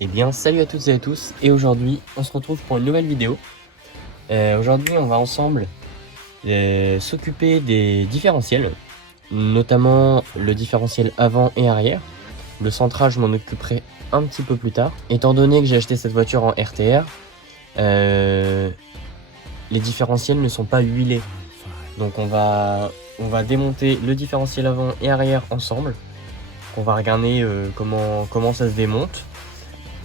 Eh bien, salut à toutes et à tous, et aujourd'hui, on se retrouve pour une nouvelle vidéo. Aujourd'hui, on va ensemble s'occuper des différentiels, notamment le différentiel avant et arrière. Le central, je m'en occuperai un petit peu plus tard. Étant donné que j'ai acheté cette voiture en RTR, les différentiels ne sont pas huilés. Donc on va démonter le différentiel avant et arrière ensemble. On va regarder comment ça se démonte.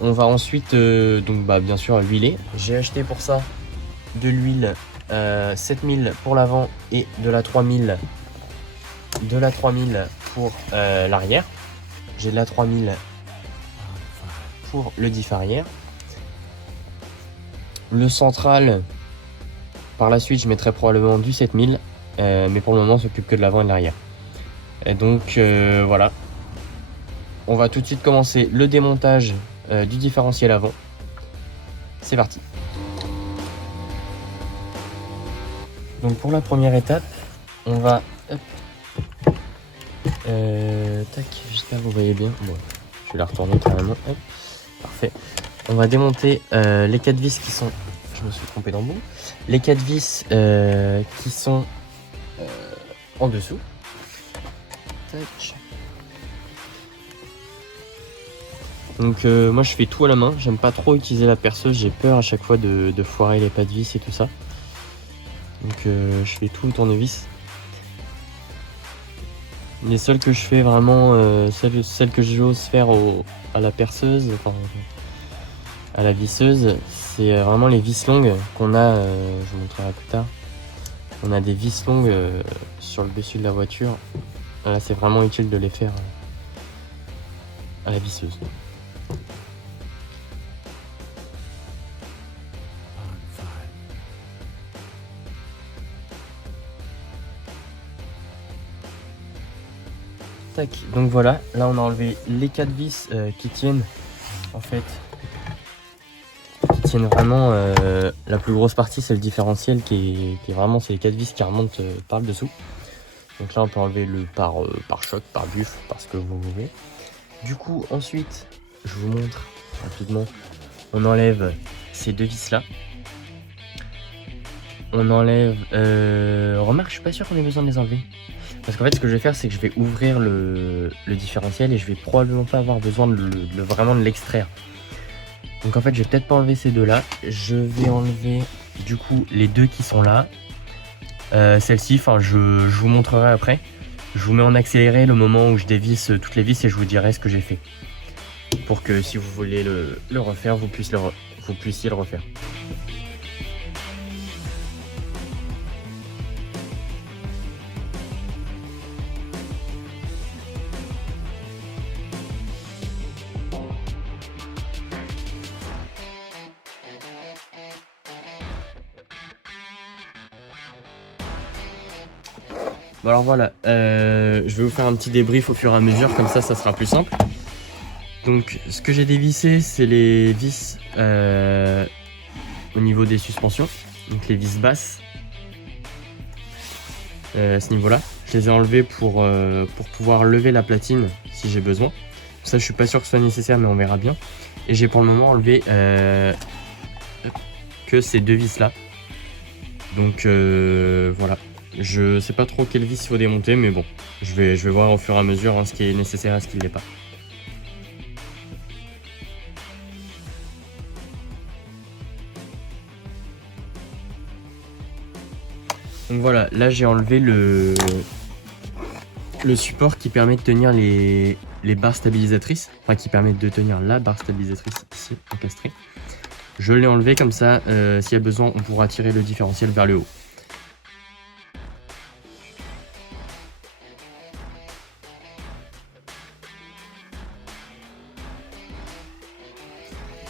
On va ensuite bien sûr l'huiler. J'ai acheté pour ça de l'huile 7000 pour l'avant et de la 3000 pour l'arrière. J'ai de la 3000 pour le diff arrière. Le central, par la suite je mettrai probablement du 7000, mais pour le moment on s'occupe que de l'avant et de l'arrière. Et donc voilà, on va tout de suite commencer le démontage du différentiel avant. C'est parti. Donc pour la première étape, on va tac, j'espère que vous voyez bien. Bon, je vais la retourner carrément. Hop, parfait. On va démonter les 4 vis qui sont... Je me suis trompé d'embout. Les 4 vis qui sont en dessous. Tac. Donc moi je fais tout à la main, j'aime pas trop utiliser la perceuse, j'ai peur à chaque fois de foirer les pas de vis et tout ça. Donc je fais tout au tournevis. Les seules que je fais vraiment, celles que j'ose faire à la perceuse, enfin à la visseuse, c'est vraiment les vis longues qu'on a, je vous montrerai plus tard. On a des vis longues sur le dessus de la voiture. Là c'est vraiment utile de les faire à la visseuse. Tac, donc voilà, là on a enlevé les 4 vis qui tiennent en fait, qui tiennent vraiment, la plus grosse partie c'est le différentiel qui est vraiment, c'est les 4 vis qui remontent par le dessous. Donc là on peut enlever le par choc, par buff, parce que vous voulez. Du coup ensuite, je vous montre rapidement, on enlève ces 2 vis là. On enlève, remarque je suis pas sûr qu'on ait besoin de les enlever. Parce qu'en fait ce que je vais faire c'est que je vais ouvrir le différentiel et je vais probablement pas avoir besoin vraiment de l'extraire. Donc en fait je vais peut-être pas enlever ces deux là. Je vais enlever du coup les deux qui sont là. Celle-ci, enfin je vous montrerai après. Je vous mets en accéléré le moment où je dévisse toutes les vis et je vous dirai ce que j'ai fait. Pour que si vous voulez le refaire, vous puissiez le refaire. Bon alors voilà, je vais vous faire un petit débrief au fur et à mesure, comme ça sera plus simple. Donc ce que j'ai dévissé, c'est les vis au niveau des suspensions, donc les vis basses, à ce niveau-là. Je les ai enlevées pour pouvoir lever la platine si j'ai besoin. Ça je suis pas sûr que ce soit nécessaire, mais on verra bien. Et j'ai pour le moment enlevé que ces deux vis là. Donc voilà. Je sais pas trop quelle vis il faut démonter, mais bon, je vais voir au fur et à mesure ce qui est nécessaire et ce qui ne l'est pas. Donc voilà, là j'ai enlevé le support qui permet de tenir les barres stabilisatrices, enfin qui permet de tenir la barre stabilisatrice ici encastrée. Je l'ai enlevé comme ça, s'il y a besoin, on pourra tirer le différentiel vers le haut.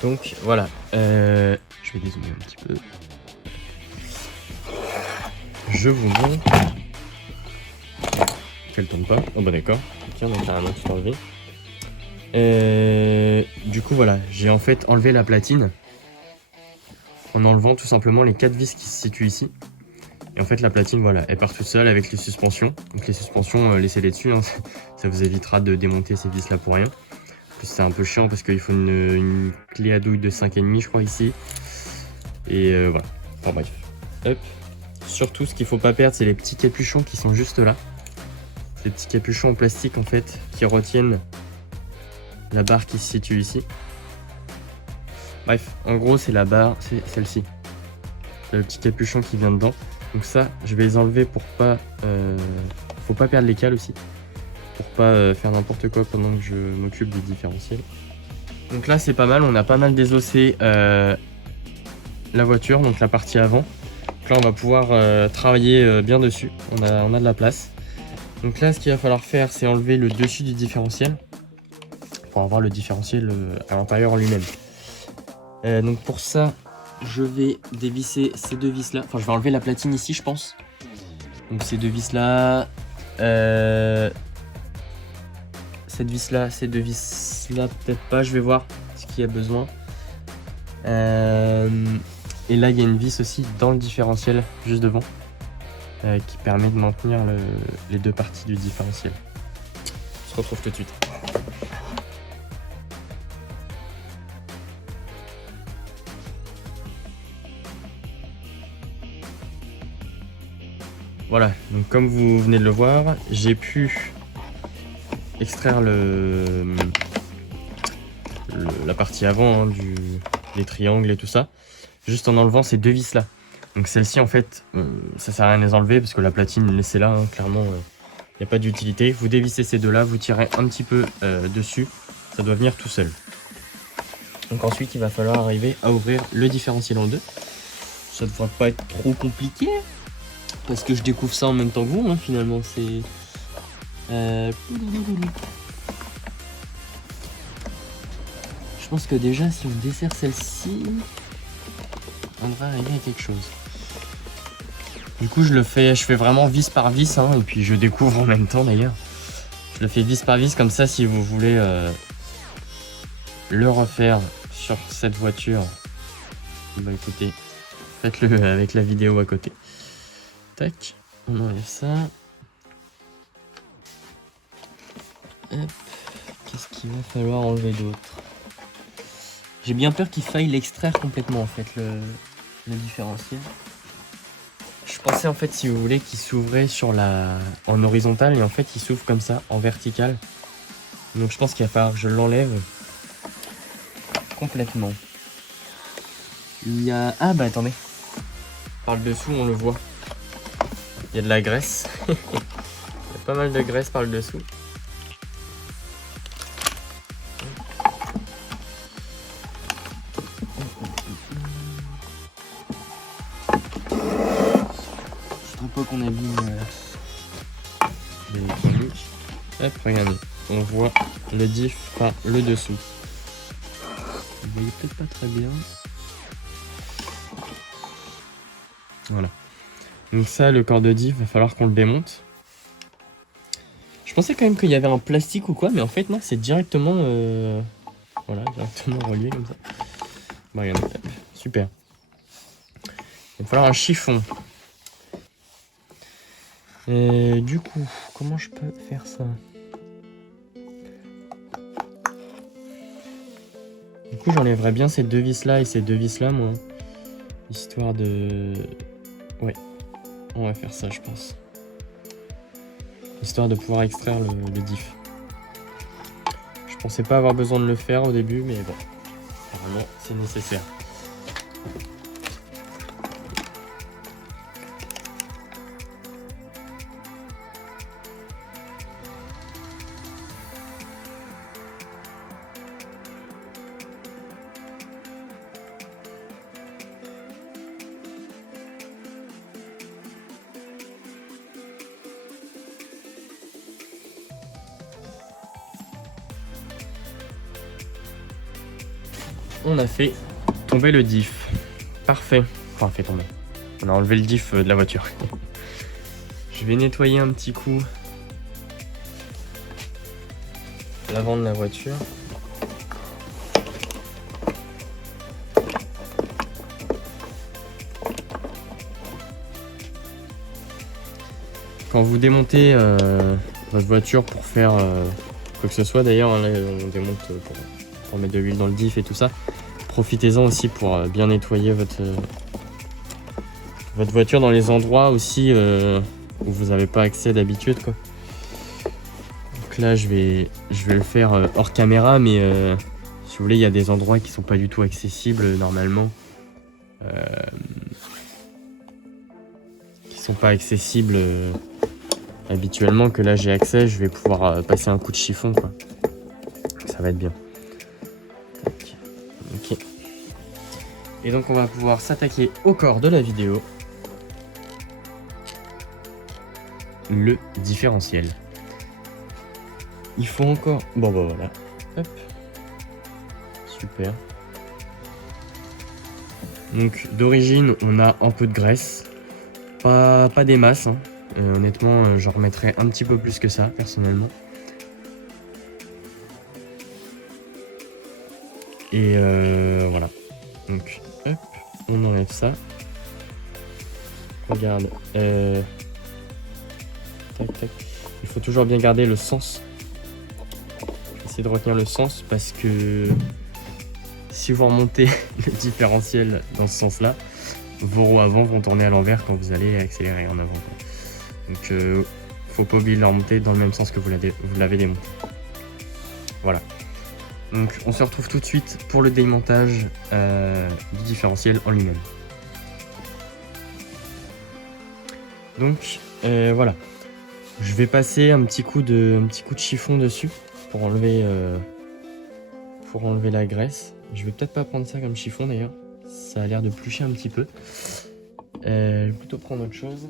Donc voilà, je vais dézoomer un petit peu. Je vous montre qu'elle tombe pas. Oh bah d'accord, ok, on a carrément tout enlevé. Du coup voilà, j'ai en fait enlevé la platine en enlevant tout simplement les 4 vis qui se situent ici. Et en fait la platine voilà, elle part toute seule avec les suspensions. Donc les suspensions, laissez-les dessus, hein. Ça vous évitera de démonter ces vis là pour rien. C'est un peu chiant parce qu'il faut une clé à douille de 5,5 je crois ici. Et voilà. Enfin bref. Hop. Surtout ce qu'il faut pas perdre, c'est les petits capuchons qui sont juste là. Ces petits capuchons en plastique en fait qui retiennent la barre qui se situe ici. Bref, en gros c'est la barre, c'est celle-ci. Le petit capuchon qui vient dedans. Donc ça, je vais les enlever pour pas... faut pas perdre les cales aussi. Pour pas faire n'importe quoi pendant que je m'occupe des différentiels. Donc là c'est pas mal, on a pas mal désossé la voiture, donc la partie avant. Donc là on va pouvoir travailler bien dessus, on a de la place. Donc là ce qu'il va falloir faire c'est enlever le dessus du différentiel. Pour avoir le différentiel à l'intérieur en lui-même. Donc pour ça, je vais dévisser ces deux vis là. Enfin je vais enlever la platine ici je pense. Donc ces deux vis là. Cette vis là, ces deux vis là peut-être pas, je vais voir ce qu'il y a besoin. Et là il y a une vis aussi dans le différentiel juste devant. Qui permet de maintenir les deux parties du différentiel. On se retrouve tout de suite. Voilà, donc comme vous venez de le voir, j'ai pu extraire la partie avant des triangles et tout ça, juste en enlevant ces deux vis là. Donc celle-ci en fait, ça sert à rien de les enlever parce que la platine, laissez-la, hein, clairement, il n'y a pas d'utilité. Vous dévissez ces deux là, vous tirez un petit peu dessus, ça doit venir tout seul. Donc ensuite il va falloir arriver à ouvrir le différentiel en deux. Ça ne devrait pas être trop compliqué. Parce que je découvre ça en même temps que vous, hein, finalement, c'est... Je pense que déjà, si on dessert celle-ci, on devrait arriver à quelque chose. Du coup, je fais vraiment vis par vis, hein, et puis je découvre en même temps, d'ailleurs. Je le fais vis par vis, comme ça, si vous voulez le refaire sur cette voiture, bah écoutez, faites-le avec la vidéo à côté. Tac, on enlève ça. Qu'est-ce qu'il va falloir enlever d'autre? J'ai bien peur qu'il faille l'extraire complètement en fait, le différentiel. Je pensais en fait, si vous voulez, qu'il s'ouvrait en horizontal et en fait il s'ouvre comme ça, en vertical. Donc je pense qu'il va falloir que je l'enlève complètement. Il y a... Ah bah attendez. Par le dessous on le voit. Il y a de la graisse. Il y a pas mal de graisse par le dessous. Je trouve pas qu'on abîme l'électronique. Hop, regardez. On voit le diff par le dessous. Vous voyez peut-être pas très bien. Voilà. Donc ça, le corps de diff, va falloir qu'on le démonte. Je pensais quand même qu'il y avait un plastique ou quoi, mais en fait non, c'est directement, voilà, directement relié comme ça. Bon, regardez, super. Il va falloir un chiffon. Et du coup, comment je peux faire ça? Du coup, j'enlèverais bien ces deux vis là et ces deux vis là, moi, histoire de... Ouais. On va faire ça, je pense. Histoire de pouvoir extraire le diff. Je pensais pas avoir besoin de le faire au début, mais bon. Apparemment, c'est nécessaire. On a fait tomber le diff. Parfait. Enfin, fait tomber. On a enlevé le diff de la voiture. Je vais nettoyer un petit coup l'avant de la voiture. Quand vous démontez votre voiture pour faire quoi que ce soit d'ailleurs, hein, là on démonte pour mettre de l'huile dans le diff et tout ça. Profitez-en aussi pour bien nettoyer votre voiture dans les endroits aussi où vous n'avez pas accès d'habitude, quoi. Donc là je vais le faire hors caméra, mais si vous voulez, il y a des endroits qui sont pas du tout accessibles normalement. Qui sont pas accessibles habituellement, que là j'ai accès, je vais pouvoir passer un coup de chiffon, quoi. Ça va être bien. Ok. Et donc on va pouvoir s'attaquer au corps de la vidéo. Le différentiel. Il faut encore... Bon bah voilà. Hop. Super. Donc d'origine on a un peu de graisse. Pas des masses, hein. Honnêtement j'en remettrais un petit peu plus que ça personnellement. Et voilà. Donc hop, on enlève ça. Regarde. Tac, tac. Il faut toujours bien garder le sens. Essayez de retenir le sens parce que si vous remontez le différentiel dans ce sens-là, vos roues avant vont tourner à l'envers quand vous allez accélérer en avant. Donc faut pas oublier de la remonter dans le même sens que vous l'avez démonté. Voilà. Donc on se retrouve tout de suite pour le démontage du différentiel en lui-même. Donc voilà. Je vais passer un petit coup de chiffon dessus pour enlever la graisse. Je vais peut-être pas prendre ça comme chiffon d'ailleurs. Ça a l'air de plucher un petit peu. Je vais plutôt prendre autre chose.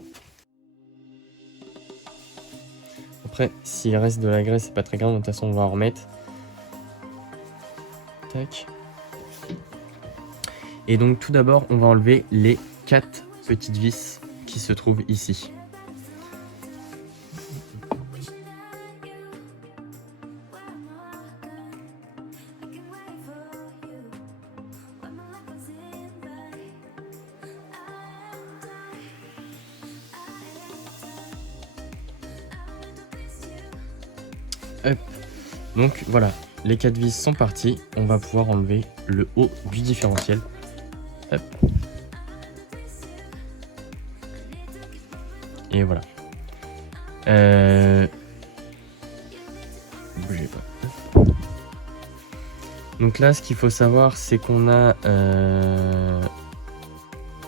Après, s'il reste de la graisse, c'est pas très grave. De toute façon, on va en remettre. Tac. Et donc tout d'abord, on va enlever les 4 petites vis qui se trouvent ici. Hop. Donc voilà, les 4 vis sont parties. On va pouvoir enlever le haut du différentiel. Hop. Et voilà. Bougez pas. Donc là, ce qu'il faut savoir, c'est qu'on a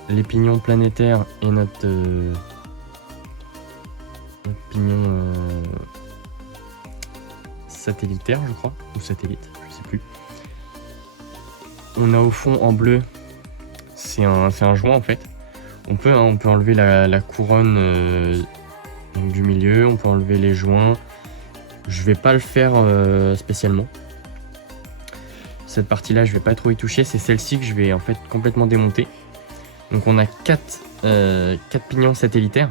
les pignons planétaires et notre pignon satellitaire, je crois, ou satellite, je sais plus. On a au fond en bleu, c'est un joint en fait. On peut enlever la couronne donc du milieu, on peut enlever les joints. Je vais pas le faire spécialement. Cette partie-là, je vais pas trop y toucher. C'est celle-ci que je vais en fait complètement démonter. Donc on a 4 pignons satellitaires.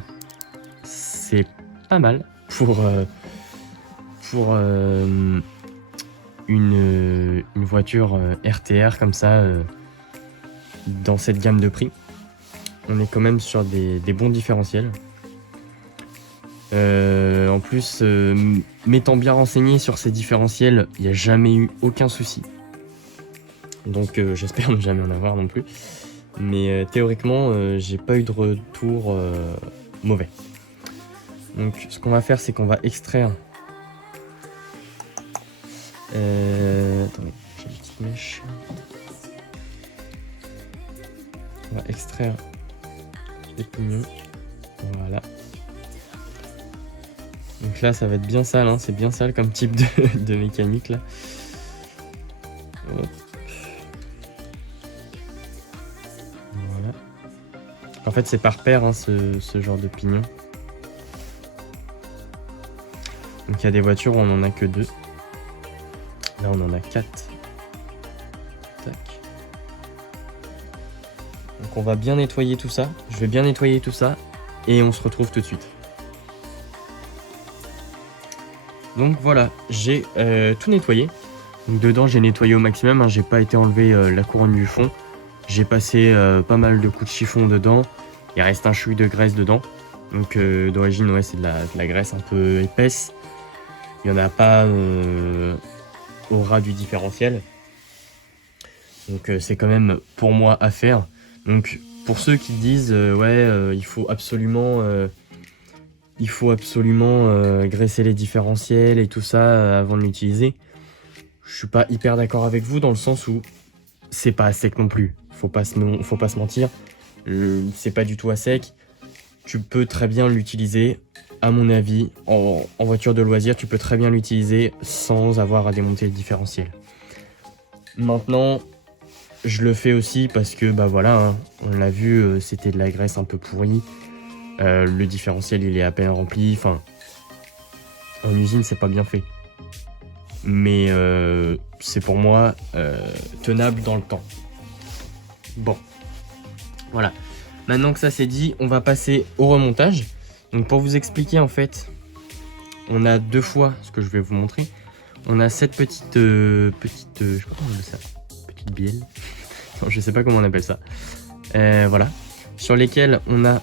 C'est pas mal pour une voiture RTR comme ça dans cette gamme de prix. On est quand même sur des bons différentiels. En plus, m'étant bien renseigné sur ces différentiels, il n'y a jamais eu aucun souci. Donc j'espère ne jamais en avoir non plus. Mais théoriquement, j'ai pas eu de retour mauvais. Donc ce qu'on va faire, c'est qu'on va extraire... attendez, j'ai une petite mèche. On va extraire les pignons. Voilà. Donc là, ça va être bien sale, hein. C'est bien sale comme type de mécanique là. Hop. Voilà. En fait, c'est par paire, hein, ce genre de pignon. Donc il y a des voitures où on en a que 2. Là, on en a 4. Tac. Donc on va bien nettoyer tout ça. Je vais bien nettoyer tout ça et on se retrouve tout de suite. Donc voilà, j'ai tout nettoyé. Donc dedans, j'ai nettoyé au maximum, hein. J'ai pas été enlever la couronne du fond. J'ai passé pas mal de coups de chiffon dedans. Il reste un chouï de graisse dedans. Donc d'origine, ouais, c'est de la graisse un peu épaisse. il n'y en a pas au ras du différentiel. Donc c'est quand même pour moi à faire. Donc pour ceux qui disent il faut absolument graisser les différentiels et tout ça avant de l'utiliser, je suis pas hyper d'accord avec vous dans le sens où c'est pas à sec non plus. Faut pas se mentir. C'est pas du tout à sec. Tu peux très bien l'utiliser, à mon avis, en voiture de loisir, tu peux très bien l'utiliser sans avoir à démonter le différentiel. Maintenant, je le fais aussi parce que, bah voilà, hein, on l'a vu, c'était de la graisse un peu pourrie. Le différentiel, il est à peine rempli. Enfin, en usine, c'est pas bien fait. Mais c'est pour moi tenable dans le temps. Bon, voilà. Maintenant que ça c'est dit, on va passer au remontage. Donc pour vous expliquer, en fait, on a deux fois ce que je vais vous montrer. On a cette petite, je sais pas comment on appelle ça, petite bielle. Non, je sais pas comment on appelle ça. Voilà, sur lesquels on a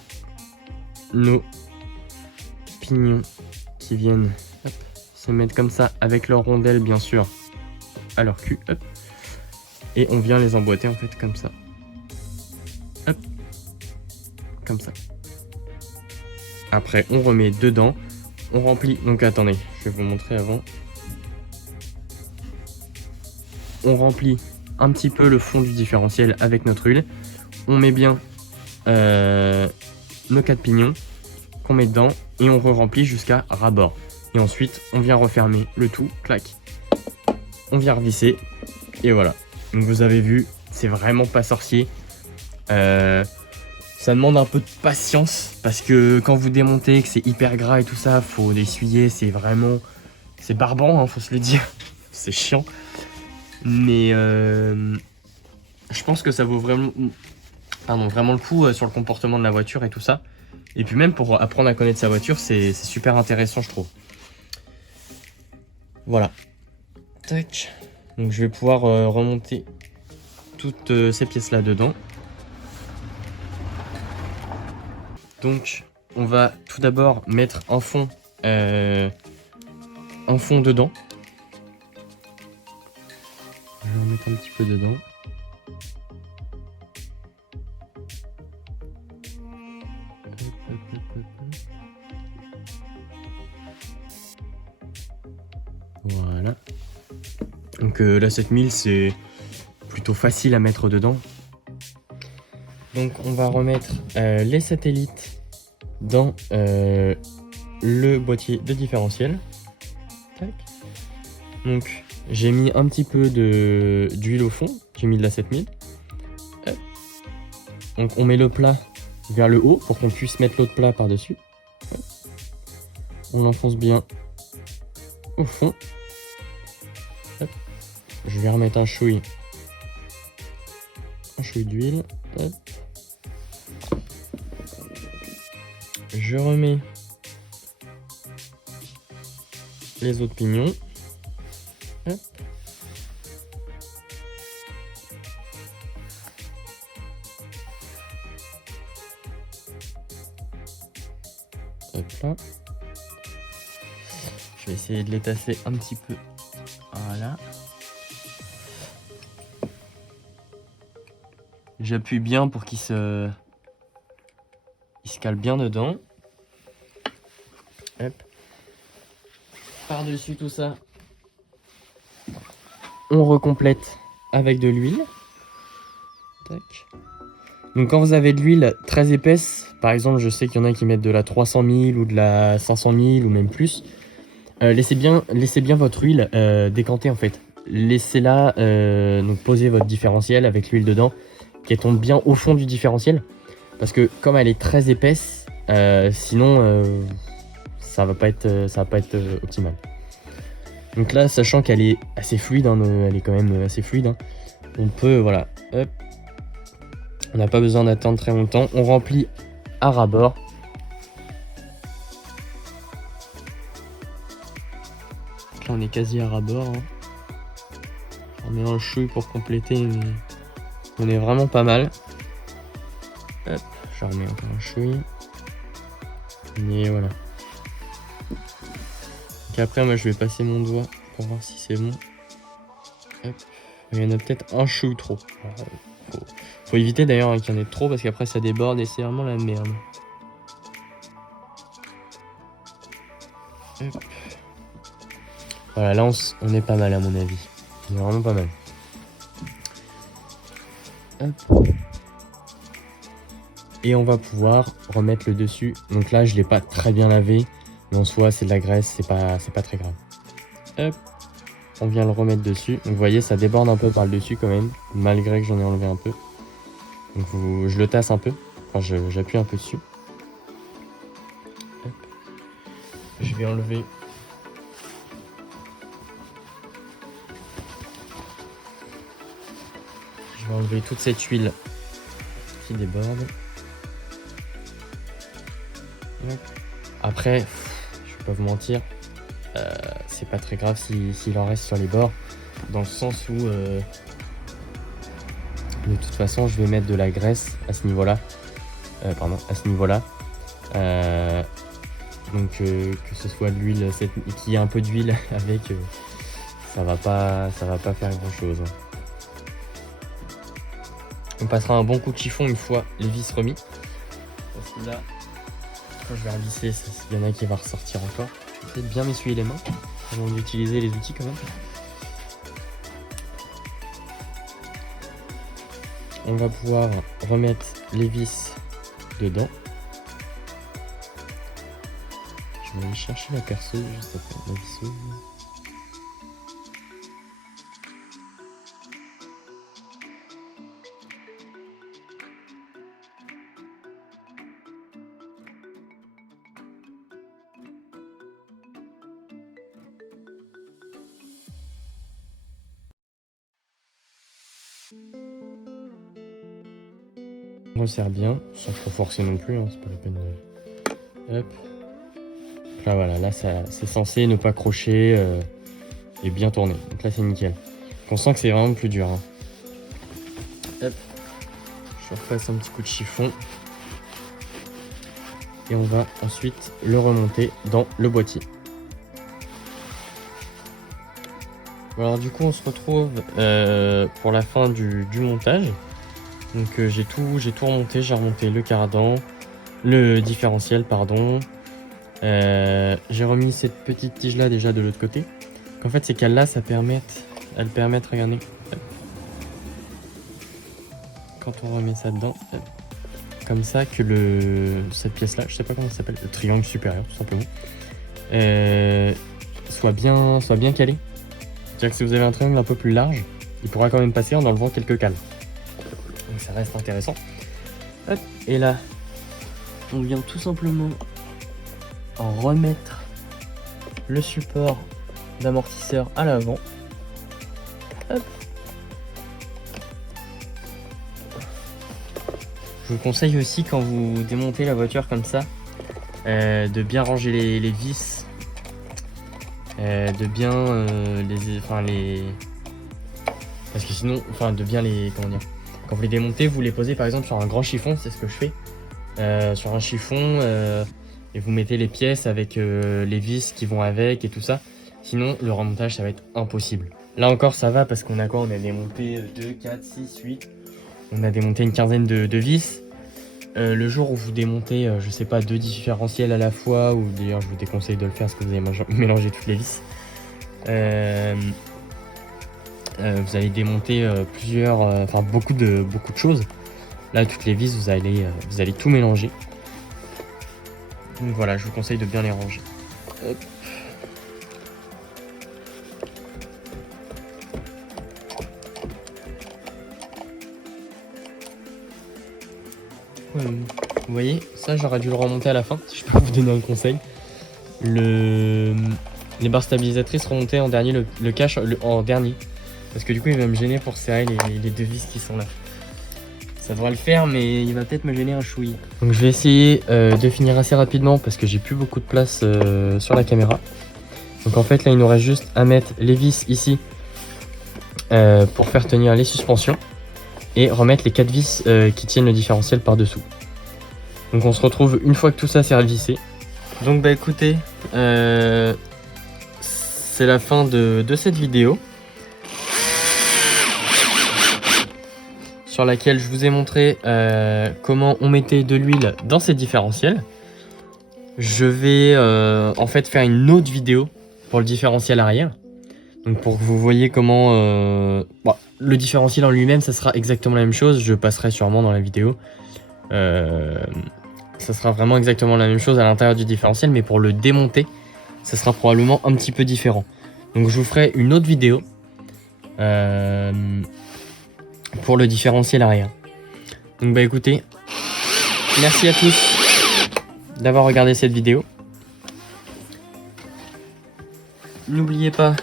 nos pignons qui viennent se mettre comme ça avec leur rondelle bien sûr à leur cul. Hop. Et on vient les emboîter en fait comme ça. Hop. Comme ça. Après on remet dedans. On remplit. Donc attendez, je vais vous montrer avant. On remplit un petit peu le fond du différentiel avec notre huile. On met bien nos 4 pignons qu'on met dedans et on re-remplit jusqu'à ras-bord. Et ensuite, on vient refermer le tout, clac. On vient revisser et voilà. Donc vous avez vu, c'est vraiment pas sorcier. Ça demande un peu de patience parce que quand vous démontez, que c'est hyper gras et tout ça, faut l'essuyer, c'est barbant, hein, faut se le dire. C'est chiant. Mais je pense que ça vaut vraiment le coup sur le comportement de la voiture et tout ça. Et puis même pour apprendre à connaître sa voiture, c'est super intéressant, je trouve. Voilà. Tac. Donc je vais pouvoir remonter toutes ces pièces-là dedans. Donc on va tout d'abord mettre un fond dedans. Je vais en mettre un petit peu dedans. Voilà. Donc la 7000 c'est plutôt facile à mettre dedans. Donc on va remettre les satellites dans le boîtier de différentiel. Tac. Donc j'ai mis un petit peu d'huile au fond, j'ai mis de la 7000. Hop. Donc on met le plat vers le haut pour qu'on puisse mettre l'autre plat par dessus. Hop. On l'enfonce bien au fond. Hop. Je vais remettre un chouille d'huile. Hop. Je remets les autres pignons. Hop. Hop là. Je vais essayer de les tasser un petit peu. Voilà. J'appuie bien pour qu'il se cale bien dedans. Hop. Par-dessus tout ça, on recomplète avec de l'huile. Tac. Donc quand vous avez de l'huile très épaisse, par exemple je sais qu'il y en a qui mettent de la 300 000 ou de la 500 000 ou même plus, laissez bien votre huile décanter en fait. Laissez-la donc poser votre différentiel avec l'huile dedans, qu'elle tombe bien au fond du différentiel. Parce que comme elle est très épaisse, sinon ça va pas être optimal. Donc là, sachant qu'elle est assez fluide, hein, elle est quand même assez fluide, hein, on peut, voilà, hop, on n'a pas besoin d'attendre très longtemps. On remplit à ras-bord. Là, on est quasi à ras-bord. Hein. On met un chouille pour compléter, mais on est vraiment pas mal. Hop, je remets encore un chouille. Et voilà. qu'après moi je vais passer mon doigt pour voir si c'est bon. Hop. Il y en a peut-être un chou trop. Alors, faut éviter d'ailleurs qu'il y en ait trop parce qu'après ça déborde et c'est vraiment la merde. Hop. Voilà, là on est pas mal à mon avis. On est vraiment pas mal. Hop. Et on va pouvoir remettre le dessus. Donc là je l'ai pas très bien lavé. Mais en soi c'est de la graisse, c'est pas très grave. Hop. On vient le remettre dessus. Donc vous voyez ça déborde un peu par le dessus quand même. Malgré que j'en ai enlevé un peu. Donc je le tasse un peu. Enfin j'appuie un peu dessus. Hop. Je vais enlever. Je vais enlever toute cette huile qui déborde. Hop. Après, je vais pas vous mentir, c'est pas très grave s'il en reste sur les bords, dans le sens où de toute façon je vais mettre de la graisse à ce niveau-là, donc que ce soit de l'huile, qu'il y ait un peu d'huile avec, ça va pas faire grand-chose. On passera un bon coup de chiffon une fois les vis remis, parce que là, quand je vais revisser, il y en a qui va ressortir encore. Je vais peut-être bien m'essuyer les mains avant d'utiliser les outils quand même. On va pouvoir remettre les vis dedans. Je vais aller chercher la perceuse juste après la visseuse. On resserre bien, sans trop forcer non plus, hein, c'est pas la peine de... Hop. Là voilà, là c'est censé ne pas crocher et bien tourner. Donc là c'est nickel. Donc, on sent que c'est vraiment plus dur. Hein. Hop. Je repasse un petit coup de chiffon. Et on va ensuite le remonter dans le boîtier. Alors du coup on se retrouve pour la fin du montage. Donc j'ai tout remonté, j'ai remonté le cardan, le différentiel pardon. J'ai remis cette petite tige là déjà de l'autre côté. En fait ces cales là elles permettent, regardez, quand on remet ça dedans, comme ça que cette pièce là, je sais pas comment ça s'appelle, le triangle supérieur tout simplement, soit bien calé. C'est-à-dire que si vous avez un triangle un peu plus large, il pourra quand même passer en enlevant quelques cales. Donc ça reste intéressant. Hop, et là, on vient tout simplement en remettre le support d'amortisseur à l'avant. Hop. Je vous conseille aussi quand vous démontez la voiture comme ça, de bien ranger les vis, de bien parce que sinon, de bien les, comment dire, quand vous les démontez, vous les posez par exemple sur un grand chiffon, c'est ce que je fais, sur un chiffon, et vous mettez les pièces avec les vis qui vont avec et tout ça. Sinon, le remontage, ça va être impossible. Là encore, ça va parce qu'on a quoi? On a démonté 2, 4, 6, 8. On a démonté une quinzaine de vis. Le jour où vous démontez, je sais pas, 2 différentiels à la fois, ou d'ailleurs je vous déconseille de le faire parce que vous allez mélanger toutes les vis. Vous allez démonter beaucoup de choses. Là, toutes les vis, vous allez tout mélanger. Donc voilà, je vous conseille de bien les ranger. Hop. Vous voyez, ça j'aurais dû le remonter à la fin, si je peux vous donner un conseil. Les barres stabilisatrices remontées en dernier, le cache en dernier. Parce que du coup il va me gêner pour serrer les 2 vis qui sont là. Ça devrait le faire, mais il va peut-être me gêner un chouï. Donc je vais essayer de finir assez rapidement parce que j'ai plus beaucoup de place sur la caméra. Donc en fait là il nous reste juste à mettre les vis ici pour faire tenir les suspensions. Et remettre les 4 vis qui tiennent le différentiel par dessous. Donc on se retrouve une fois que tout ça c'est revissé. Donc bah écoutez, c'est la fin de cette vidéo. Sur laquelle je vous ai montré comment on mettait de l'huile dans ces différentiels. Je vais en fait faire une autre vidéo pour le différentiel arrière. Donc pour que vous voyez comment... le différentiel en lui-même, ça sera exactement la même chose. Je passerai sûrement dans la vidéo. Ça sera vraiment exactement la même chose à l'intérieur du différentiel. Mais pour le démonter, ça sera probablement un petit peu différent. Donc je vous ferai une autre vidéo. Pour le différentiel arrière. Donc bah écoutez, merci à tous d'avoir regardé cette vidéo. N'oubliez pas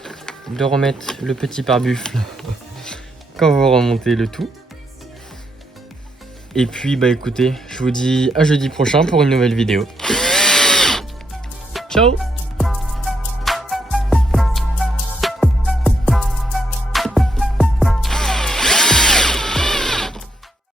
de remettre le petit pare-buffle quand vous remontez le tout. Et puis bah écoutez, je vous dis à jeudi prochain pour une nouvelle vidéo. Ciao!